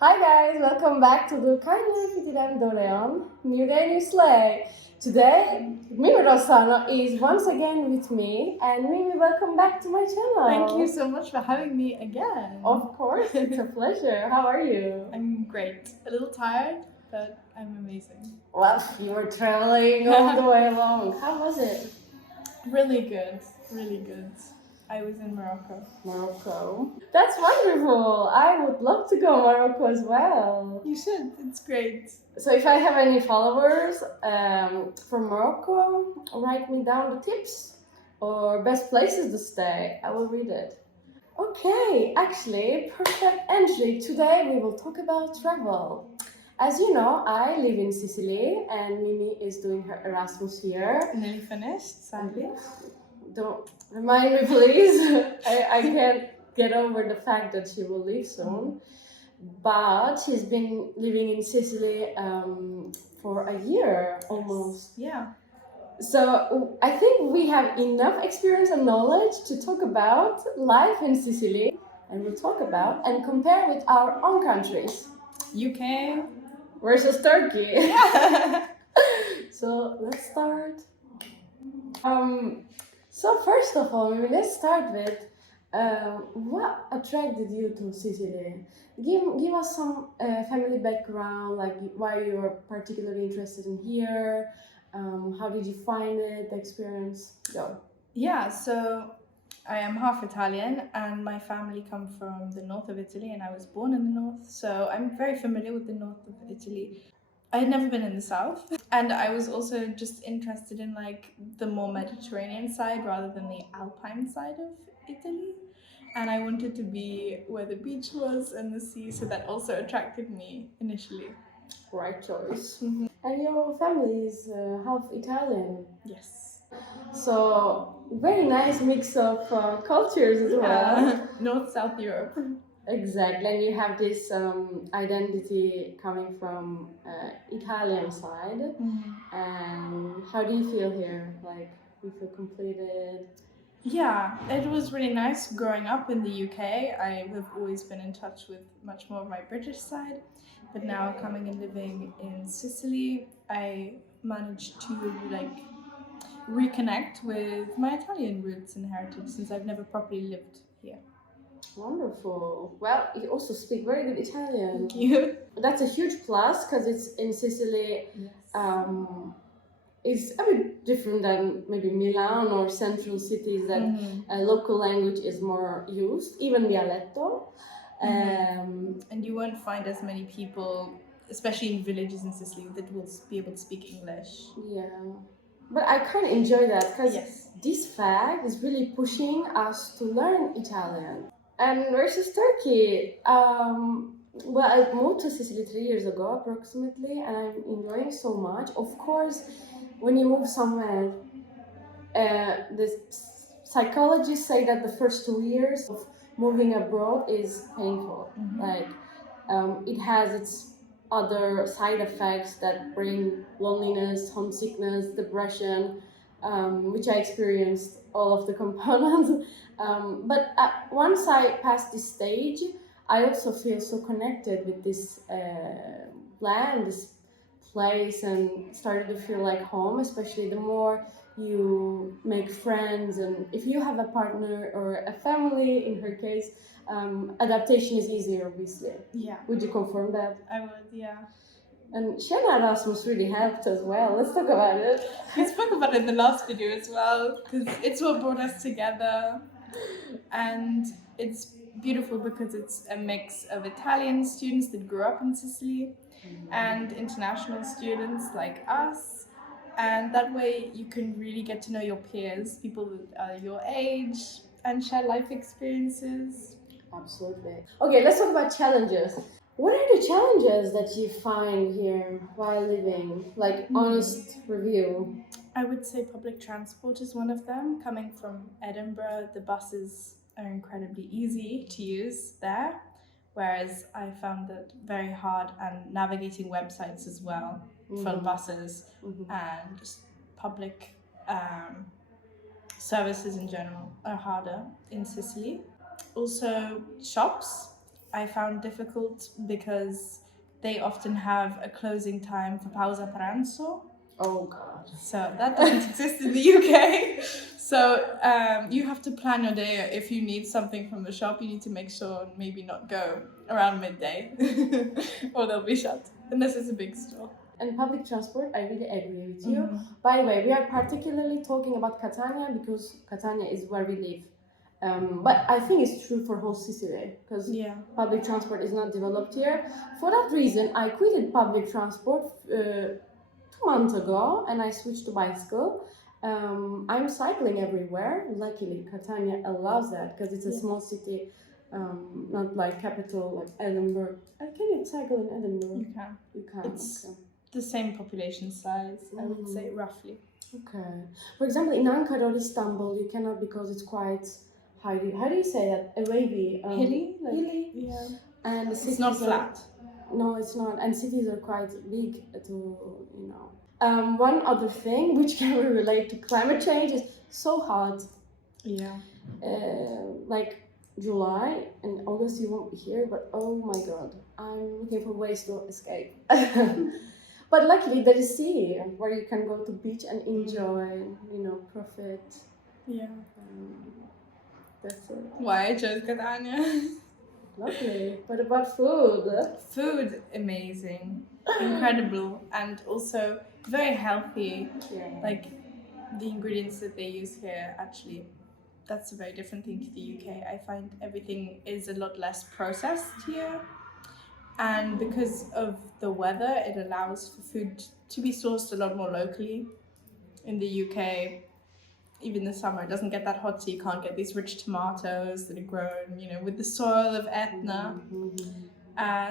Hi guys, welcome back to the Kindly Fitiran Doreon. New day, new sleigh. Today, Mimi Rosano is once again with me, and Mimi, welcome back to my channel. Thank you so much for having me again. Of course, it's a pleasure. How are you? I'm great. A little tired, but I'm amazing. Well, you were traveling all the way along. How was it? Really good, really good. I was in Morocco. Morocco. That's wonderful. I would love to go Morocco as well. You should, it's great. So if I have any followers from Morocco, write me down the tips or best places to stay. I will read it. Okay, actually, perfect entry. Today we will talk about travel. As you know, I live in Sicily and Mimi is doing her Erasmus here. Nearly finished, sadly. Don't remind me, please. I can't get over the fact that she will leave soon. But she's been living in Sicily for a year almost. Yeah. So I think we have enough experience and knowledge to talk about life in Sicily, and we'll talk about and compare with our own countries. UK versus Turkey. Yeah. So let's start. So first of all, let's start with what attracted you to Sicily? Give us some family background, like why you're particularly interested in here. How did you find it, the experience? Go. Yeah, so I am half Italian and my family come from the north of Italy and I was born in the north, so I'm very familiar with the north of Italy. I had never been in the south and I was also just interested in like the more Mediterranean side rather than the Alpine side of Italy, and I wanted to be where the beach was and the sea, so that also attracted me initially. Right choice. And your family is half Italian. Yes. So very nice mix of cultures as well. North-South Europe. Exactly, and you have this identity coming from Italian side. And how do you feel here? Like, you feel completed? Yeah, it was really nice growing up in the UK. I have always been in touch with much more of my British side, but now coming and living in Sicily, I managed to like reconnect with my Italian roots and heritage since I've never properly lived here. Wonderful. Well, you also speak very good Italian. Thank you. That's a huge plus because it's in Sicily. Yes. It's a bit different than maybe Milan or central cities that local language is more used, even dialetto. And you won't find as many people, especially in villages in Sicily, that will be able to speak English. Yeah. But I kind of enjoy that because Yes. this fact is really pushing us to learn Italian. And versus Turkey, well, I moved to Sicily 3 years ago approximately, and I'm enjoying so much. Of course, when you move somewhere, the psychologists say that the first 2 years of moving abroad is painful. Like, it has its other side effects that bring loneliness, homesickness, depression, which I experienced all of the components. But once I passed this stage, I also feel so connected with this land, this place, and started to feel like home, especially the more you make friends, and if you have a partner or a family, in her case, adaptation is easier, obviously. Yeah. Would you confirm that? I would, yeah. And Shana Erasmus really helped as well. Let's talk about it. We spoke about it in the last video as well, because it's what brought us together. And it's beautiful because it's a mix of Italian students that grew up in Sicily and international students like us. And that way you can really get to know your peers, people that are your age, and share life experiences. Absolutely. Okay, let's talk about challenges. What are the challenges that you find here while living? Like, honest review. I would say public transport is one of them. Coming from Edinburgh, the buses are incredibly easy to use there, whereas I found it very hard, and navigating websites as well for buses and just public services in general are harder in Sicily. Also, shops I found difficult because they often have a closing time for pausa pranzo. Oh god. So that doesn't exist in the UK. So you have to plan your day. If you need something from the shop, you need to make sure maybe not go around midday or they'll be shut, unless it's a big store. And public transport, I really agree with you. Mhm. By the way, we are particularly talking about Catania because Catania is where we live. But I think it's true for whole Sicily because Yeah. public transport is not developed here. For that reason, I quitted public transport 2 months ago and I switched to bicycle. I'm cycling everywhere. Luckily, Catania allows that because it's a Yeah. small city, not like capital like Edinburgh. Can you cycle in Edinburgh? You can. You can. It's Okay. the same population size, I would say, roughly. Okay. For example, in Ankara or Istanbul, you cannot because it's quite how do you say that? A wavy. Hilly? Like, hilly. yeah. And the cities It's not are- flat. No, it's not. And cities are quite big to, you know. One other thing which can relate to climate change is so hot. Yeah. Like July and August, you won't be here, but oh my god, I'm looking for ways to escape. But luckily, there is sea where you can go to beach and enjoy, profit. Yeah. That's it. Why I chose Catania? Lovely. What about food? Food, amazing, incredible, and also very healthy. Yeah. Like the ingredients that they use here, actually, that's a very different thing to the UK. I find everything is a lot less processed here. And because of the weather, it allows for food to be sourced a lot more locally. In the UK, even the summer, it doesn't get that hot, so you can't get these rich tomatoes that are grown, with the soil of Etna.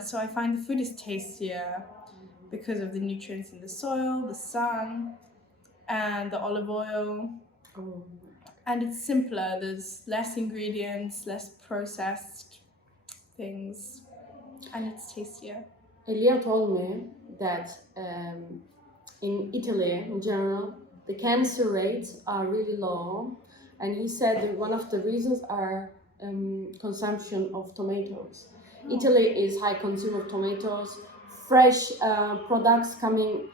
So I find the food is tastier because of the nutrients in the soil, the sun, and the olive oil. Oh. And it's simpler. There's less ingredients, less processed things, and it's tastier. Elia told me that in Italy, in general, the cancer rates are really low, and he said that one of the reasons are consumption of tomatoes. Italy is high consumer of tomatoes, fresh products coming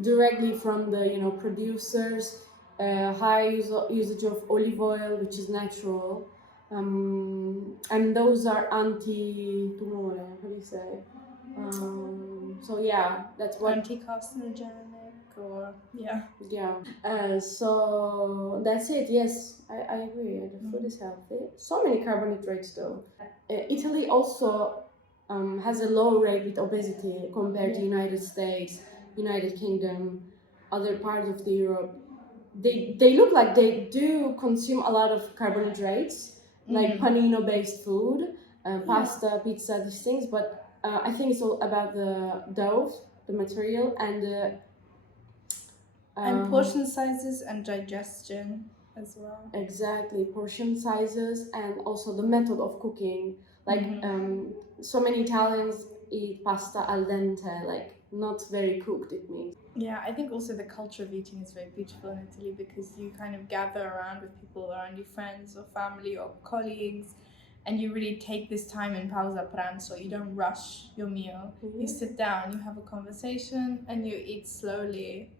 directly from the producers, high usage of olive oil, which is natural, and those are anti-tumore. How do you say? So yeah, that's what. Anti-carcinogenic, or yeah. So that's it. Yes, I agree. The food is healthy. So many carbohydrates though. Italy also has a low rate with obesity compared to United States, United Kingdom, other parts of the Europe. They look like they do consume a lot of carbohydrates, like panino based food, pasta, pizza, these things. But I think it's all about the dough, the material, and and portion sizes and digestion as well. Exactly, portion sizes and also the method of cooking. Like so many Italians eat pasta al dente, like not very cooked, it means. Yeah, I think also the culture of eating is very beautiful in Italy because you kind of gather around with people around your friends or family or colleagues, and you really take this time in pausa pranzo. You don't rush your meal. You sit down, you have a conversation, and you eat slowly.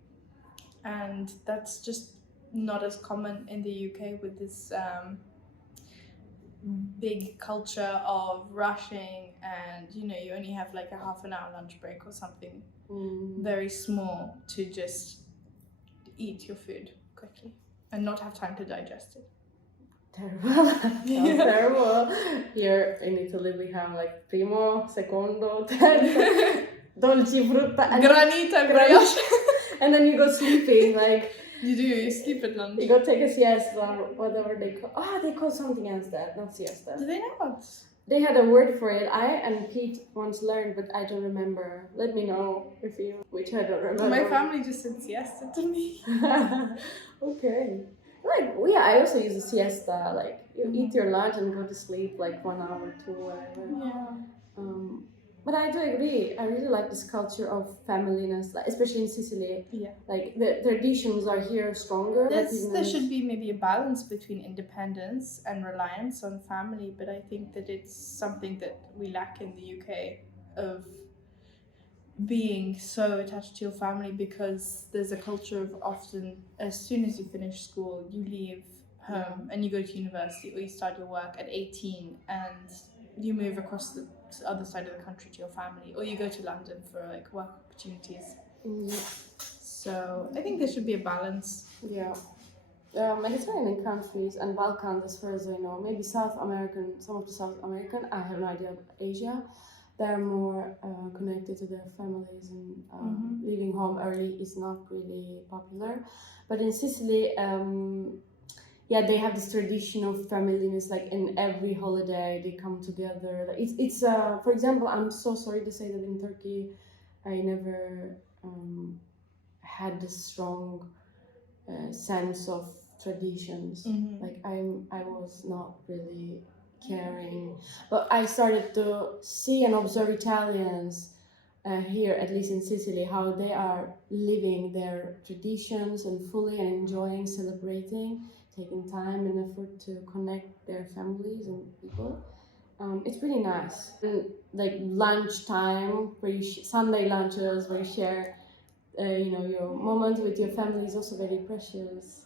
And that's just not as common in the UK with this big culture of rushing, and you only have like a half an hour lunch break or something very small to just eat your food quickly and not have time to digest it. Terrible. Terrible. Here in Italy we have like primo, secondo, terzo, dolci, frutta, and Granita, brioche. and then you go sleeping, like You sleep at lunch. you go take a siesta or whatever they call. They call something else that, not siesta. Do they not? They had a word for it. I and Pete once learned, but I don't remember. Let me know if you, which I don't remember. My family just said siesta to me. Okay. Like, I also use a siesta. Like, you eat your lunch and go to sleep like 1 hour, 2, whatever. Yeah. But I do agree. I really like this culture of familyness, like, especially in Sicily. Yeah. Like the traditions are here stronger. There should be maybe a balance between independence and reliance on family, but I think that it's something that we lack in the UK, of being so attached to your family, because there's a culture of, often as soon as you finish school you leave home and you go to university or you start your work at 18 and you move across the other side of the country to your family, or you go to London for like work opportunities. So I think there should be a balance. Yeah. Mediterranean countries and Balkans, as far as I know, maybe South American, some of the South American, I have no idea, of Asia, they're more connected to their families, and leaving home early is not really popular. But in Sicily, yeah, they have this tradition of familyness. Like in every holiday, they come together. Like, it's for example, I'm so sorry to say that in Turkey, I never had this strong sense of traditions. Like I was not really caring, but I started to see and observe Italians here, at least in Sicily, how they are living their traditions and fully and enjoying, celebrating, taking time and effort to connect their families and people. It's really nice. And like lunchtime, where Sunday lunches, where you share your moment with your family is also very precious.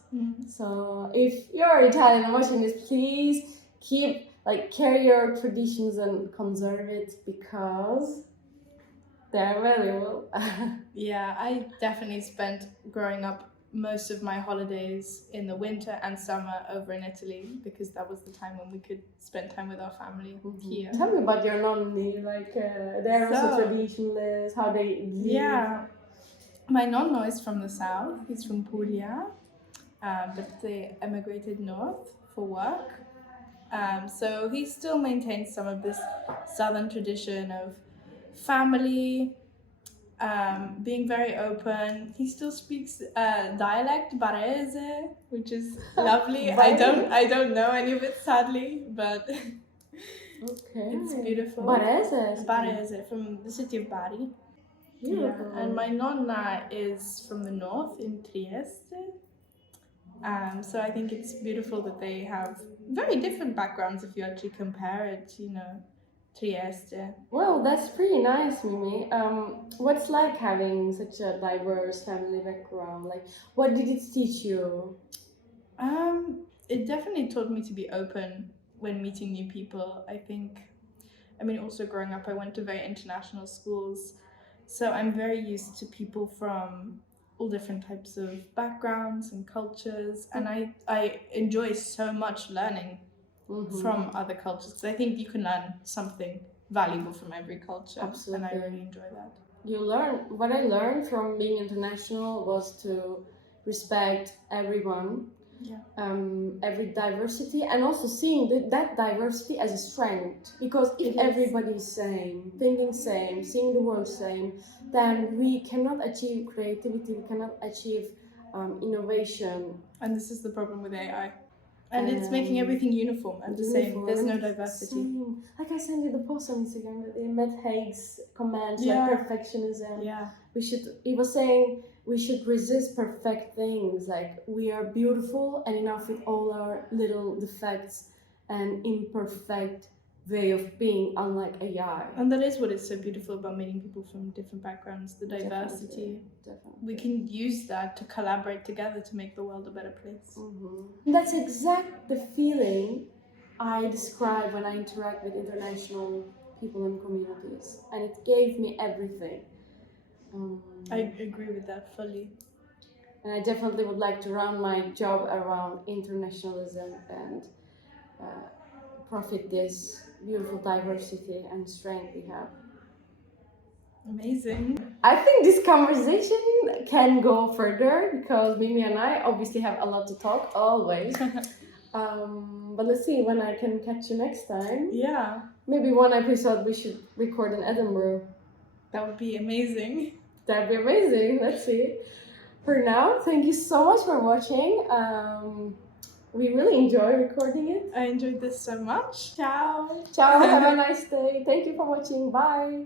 So if you're Italian and watching this, please carry your traditions and conserve it, because they're valuable. Yeah, I definitely spent growing up most of my holidays in the winter and summer over in Italy, because that was the time when we could spend time with our family here. Tell me about your nonni, they're also So- traditionalists, how they live. Yeah, my nonno is from the south. He's from Puglia, but they emigrated north for work. So he still maintains some of this southern tradition of family, being very open. He still speaks dialect Barese, which is lovely. I don't know any of it, sadly, but Okay. it's beautiful. Barese, from the city of Bari. Beautiful. Yeah, and my nonna is from the north in Trieste. So I think it's beautiful that they have very different backgrounds if you actually compare it, Trieste. Well, that's pretty nice, Mimi. What's like having such a diverse family background? Like, what did it teach you? It definitely taught me to be open when meeting new people. Also growing up, I went to very international schools, so I'm very used to people from all different types of backgrounds and cultures, and I enjoy so much learning from other cultures, because I think you can learn something valuable from every culture. Absolutely. And I really enjoy that. What I learned from being international was to respect everyone, every diversity, and also seeing that diversity as a strength. Because if everybody is same, thinking same, seeing the world same, then we cannot achieve creativity, we cannot achieve innovation. And this is the problem with AI. And it's making everything uniform and the same. There's no diversity. Same. Like I sent you the post on Instagram with Matt Haig's comment, Yeah. like perfectionism. Yeah. He was saying we should resist perfect things. Like, we are beautiful and enough with all our little defects and imperfect way of being, unlike AI. And that is what is so beautiful about meeting people from different backgrounds, the diversity. Definitely. We can use that to collaborate together to make the world a better place. That's exact the feeling I describe when I interact with international people and communities, and it gave me everything. I agree with that fully. And I definitely would like to run my job around internationalism and profit this beautiful diversity and strength we have. Amazing. I think this conversation can go further, because Mimi and I obviously have a lot to talk, always. But let's see when I can catch you next time. Yeah. Maybe one episode we should record in Edinburgh. That would be amazing. That'd be amazing. Let's see. For now, thank you so much for watching. We really enjoy recording it. I enjoyed this so much. Ciao. Ciao. Have a nice day. Thank you for watching. Bye.